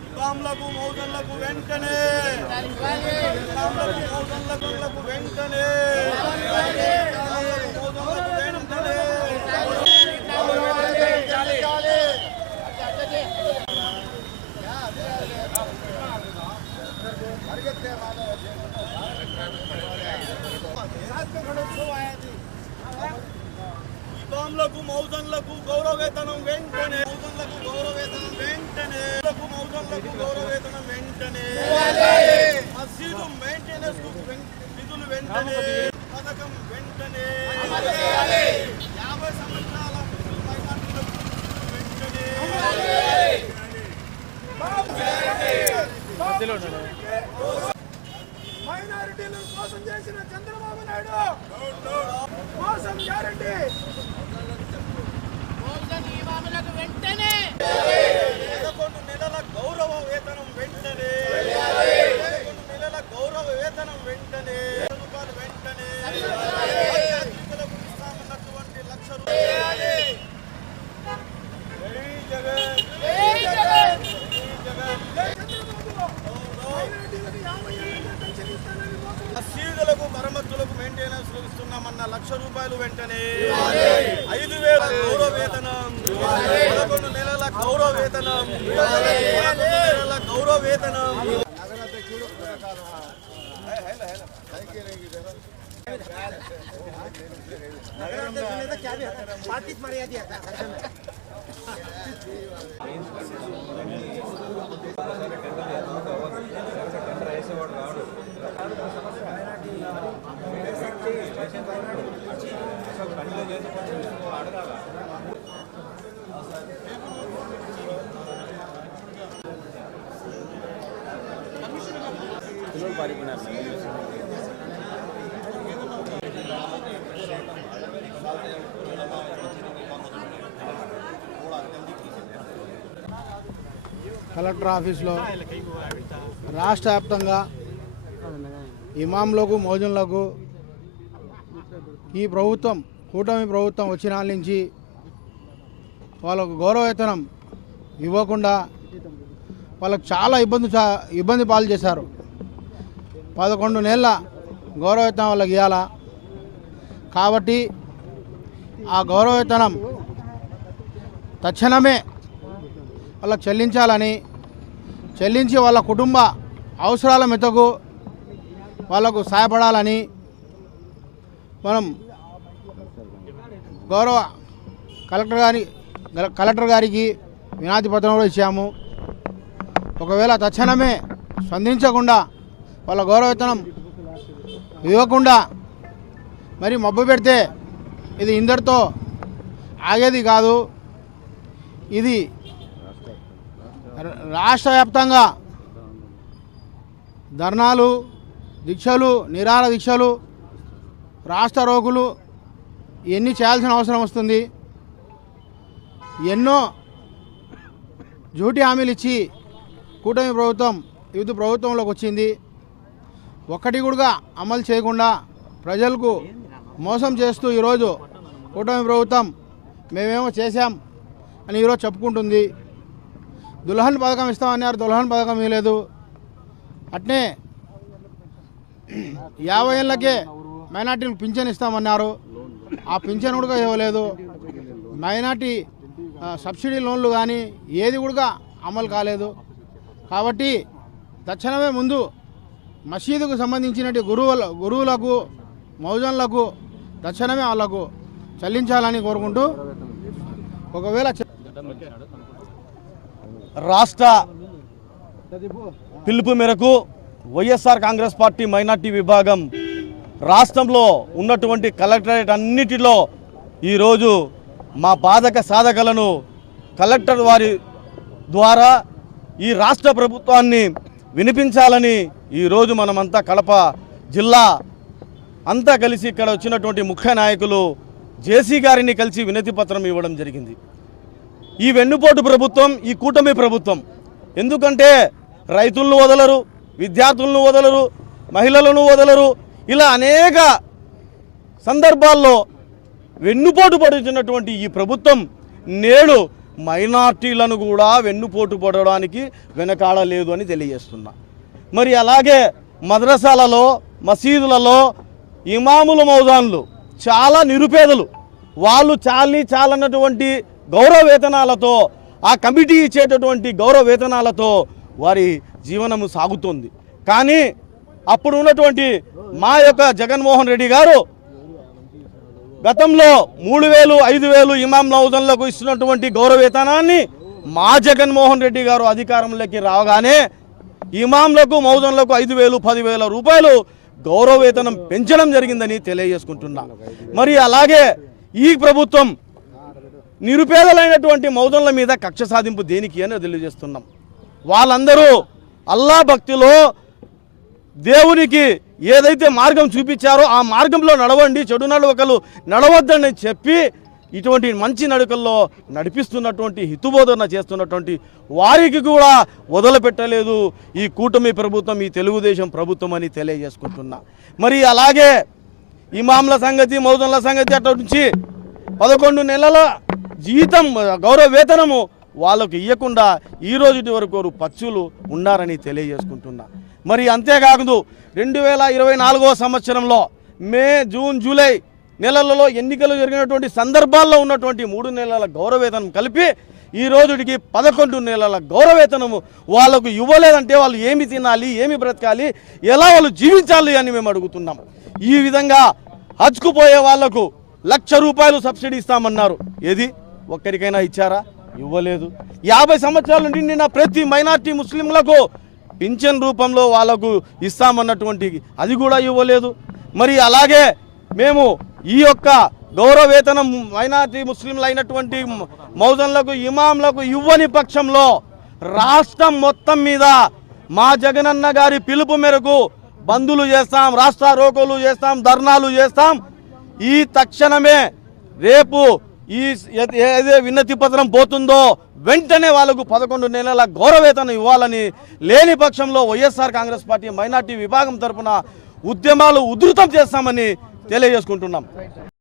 నిజాంలకు మౌజన్లకు వెంటనే నిజాంలకు మౌజన్లకు వెంటనే నిజాంలకు మౌజన్లకు వెంటనే నిజాంలకు మౌజన్లకు వేతనం వెంటనే. మౌజన్లకు గౌరవేతనం వెంటనే. లకు గౌరవ వేతనం వెంటనే. మసీదు మెయింటెనెన్స్కు నిధులు వెంటనే. పథకం వెంటనే యాభై సంవత్సరాల ముస్లిం మైనార్టీలకు నిధులు వెంటనే మైనారిటీలను మోసం చేసిన చంద్రబాబు నాయుడు మోసం గ్యారంటీ వెంటనే పదకొండు నెలల గౌరవ వేతనం వెంటనే పదకొండు నెలల గౌరవ వేతనం వెంటనే రూపాయలు వెంటనే అత్యధికులకు ఇస్తామన్నటువంటి లక్ష రూపాయలు జై జగన్ జై జగన్ మైనారిటీలకు యాభై ఏళ్ళ పెన్షన్ ఇస్తానని మోసం మసీదులకు మరమ్మతులకు మెయింటెనెన్స్ ఇస్తున్నామన్న లక్ష రూపాయలు వెంటనే ఐదు వేల గౌరవ వేతనం పదకొండు నెలల గౌరవ వేతనం పదకొండు నెలల గౌరవ వేతనం కలెక్టర్ ఆఫీస్లో రాష్ట్ర వ్యాప్తంగా ఇమాంలకు మోజన్లకు ఈ ప్రభుత్వం కూటమి ప్రభుత్వం వచ్చిన నుంచి వాళ్ళకు గౌరవవేతనం ఇవ్వకుండా వాళ్ళకు చాలా ఇబ్బంది ఇబ్బంది పాలు చేశారు. పదకొండు నెలల గౌరవవేతనం వాళ్ళకి ఇవ్వాలా కాబట్టి ఆ గౌరవవేతనం తక్షణమే వాళ్ళకి చెల్లించాలని చెల్లించి వాళ్ళ కుటుంబ అవసరాల మెతకు వాళ్ళకు సహాయపడాలని మనం గౌరవ కలెక్టర్ గారి కలెక్టర్ గారికి వినాతి పత్రం కూడా ఇచ్చాము. ఒకవేళ తక్షణమే స్పందించకుండా వాళ్ళ గౌరవవేతనం ఇవ్వకుండా మరి మబ్బు పెడితే ఇది ఇందరితో ఆగేది కాదు. ఇది రాష్ట్ర వ్యాప్తంగా ధర్నాలు దీక్షలు నిరాహార దీక్షలు రాష్ట్ర రోగులు ఇవన్నీ చేయాల్సిన అవసరం వస్తుంది? ఎన్నో డ్యూటీ హామీలు ఇచ్చి కూటమి ప్రభుత్వం వివిధ ప్రభుత్వంలోకి వచ్చింది. ఒక్కటి కూడా అమలు చేయకుండా ప్రజలకు మోసం చేస్తూ ఈరోజు కూటమి ప్రభుత్వం మేమేమో చేశాం అని ఈరోజు చెప్పుకుంటుంది. దుల్హన్ పథకం ఇస్తామన్నారు దుల్హన్ పథకం ఇవ్వలేదు అట్నే యాభై ఏళ్ళకే మైనార్టీలకు పింఛన్ ఇస్తామన్నారు. ఆ పింఛన్ కూడా ఇవ్వలేదు. మైనార్టీ సబ్సిడీ లోన్లు కానీ ఏది కూడా అమలు కాలేదు. కాబట్టి తక్షణమే ముందు మసీదుకు సంబంధించిన గురువుల గురువులకు మౌజన్లకు దర్శనమే వాళ్ళకు చెల్లించాలని కోరుకుంటూ ఒకవేళ రాష్ట్ర పిలుపు మేరకు వైఎస్ఆర్ కాంగ్రెస్ పార్టీ మైనార్టీ విభాగం రాష్ట్రంలో ఉన్నటువంటి కలెక్టరేట్ అన్నిటిలో ఈరోజు మా బాధక సాధకలను కలెక్టర్ వారి ద్వారా ఈ రాష్ట్ర ప్రభుత్వాన్ని వినిపించాలని ఈరోజు మనమంతా కడప జిల్లా అంతా కలిసి ఇక్కడ వచ్చినటువంటి ముఖ్య నాయకులు జేసీ గారిని కలిసి వినతి పత్రం ఇవ్వడం జరిగింది. ఈ వెన్నుపోటు ప్రభుత్వం ఈ కూటమి ప్రభుత్వం ఎందుకంటే రైతులను వదలరు విద్యార్థులను వదలరు మహిళలను వదలరు ఇలా అనేక సందర్భాల్లో వెన్నుపోటు పడుతున్నటువంటి ఈ ప్రభుత్వం నేడు మైనార్టీలను కూడా వెన్నుపోటు పడడానికి వెనకాడలేదు అని తెలియజేస్తున్నా. మరి అలాగే మద్రసాలలో మసీదులలో ఇమాములు మౌజాన్లు చాలా నిరుపేదలు. వాళ్ళు చాలి చాలన్నటువంటి గౌరవ వేతనాలతో ఆ కమిటీ ఇచ్చేటటువంటి గౌరవ వేతనాలతో వారి జీవనము సాగుతుంది. కానీ అప్పుడు ఉన్నటువంటి మా యొక్క జగన్మోహన్ రెడ్డి గారు గతంలో మూడు వేలు ఐదు వేలు ఇమాం నౌజన్లకు ఇస్తున్నటువంటి గౌరవేతనాన్ని మా జగన్మోహన్ రెడ్డి గారు అధికారంలోకి రాగానే ఇమాంలకు మౌజన్లకు ఐదు వేలు పదివేల రూపాయలు గౌరవవేతనం పెంచడం జరిగిందని తెలియజేసుకుంటున్నా. మరి అలాగే ఈ ప్రభుత్వం నిరుపేదలైనటువంటి మౌజన్ల మీద కక్ష సాధింపు దేనికి అని తెలియజేస్తున్నాం. వాళ్ళందరూ అల్లా భక్తిలో దేవునికి ఏదైతే మార్గం చూపించారో ఆ మార్గంలో నడవండి చెడు నడవకలు నడవద్దని చెప్పి ఇటువంటి మంచి నడుకల్లో నడిపిస్తున్నటువంటి హితుబోధన చేస్తున్నటువంటి వారికి కూడా వదలపెట్టలేదు ఈ కూటమి ప్రభుత్వం ఈ తెలుగుదేశం ప్రభుత్వం అని తెలియజేసుకుంటున్నా. మరి అలాగే ఇమాంల సంగతి మౌజన్ల సంగతి అటు నుంచి పదకొండు నెలల జీతం గౌరవ వేతనము వాళ్ళకు ఇవ్వకుండా ఈ రోజుటి వరకు వారు పచ్చులు ఉన్నారని తెలియజేసుకుంటున్నా. మరి అంతేకాదు రెండు వేల ఇరవై నాలుగో సంవత్సరంలో మే జూన్ జూలై నెలలలో ఎన్నికలు జరిగినటువంటి సందర్భాల్లో ఉన్నటువంటి మూడు నెలల గౌరవేతనం కలిపి ఈ రోజుడికి పదకొండు నెలల గౌరవ వాళ్ళకు ఇవ్వలేదంటే వాళ్ళు ఏమి తినాలి ఏమి బ్రతకాలి ఎలా వాళ్ళు జీవించాలి అని మేము అడుగుతున్నాం. ఈ విధంగా హజ్కు పోయే వాళ్ళకు లక్ష రూపాయలు సబ్సిడీ ఇస్తామన్నారు. ఏది? ఒక్కరికైనా ఇచ్చారా? ఇవ్వలేదు. యాభై సంవత్సరాల నిండిన ప్రతి మైనార్టీ ముస్లింలకు పింఛన్ రూపంలో వాళ్ళకు ఇస్తామన్నటువంటి అది కూడా ఇవ్వలేదు. మరి అలాగే మేము ఈ యొక్క గౌరవేతనం మైనార్టీ ముస్లింలు అయినటువంటి మౌజన్లకు ఇమాంలకు ఇవ్వని పక్షంలో రాష్ట్రం మొత్తం మీద మా జగనన్న గారి పిలుపు మేరకు బందులు చేస్తాం రాష్ట్ర రోకోలు చేస్తాం ధర్నాలు చేస్తాం. ఈ తక్షణమే రేపు ఈ ఏదే విన్నతి పత్రం పోతుందో వెంటనే వాళ్ళకు పదకొండు నెలల గౌరవేతనం ఇవ్వాలని లేని పక్షంలో వైఎస్ఆర్ కాంగ్రెస్ పార్టీ మైనార్టీ విభాగం తరఫున ఉద్యమాలు ఉధృతం చేస్తామని తెలియజేసుకుంటున్నాం.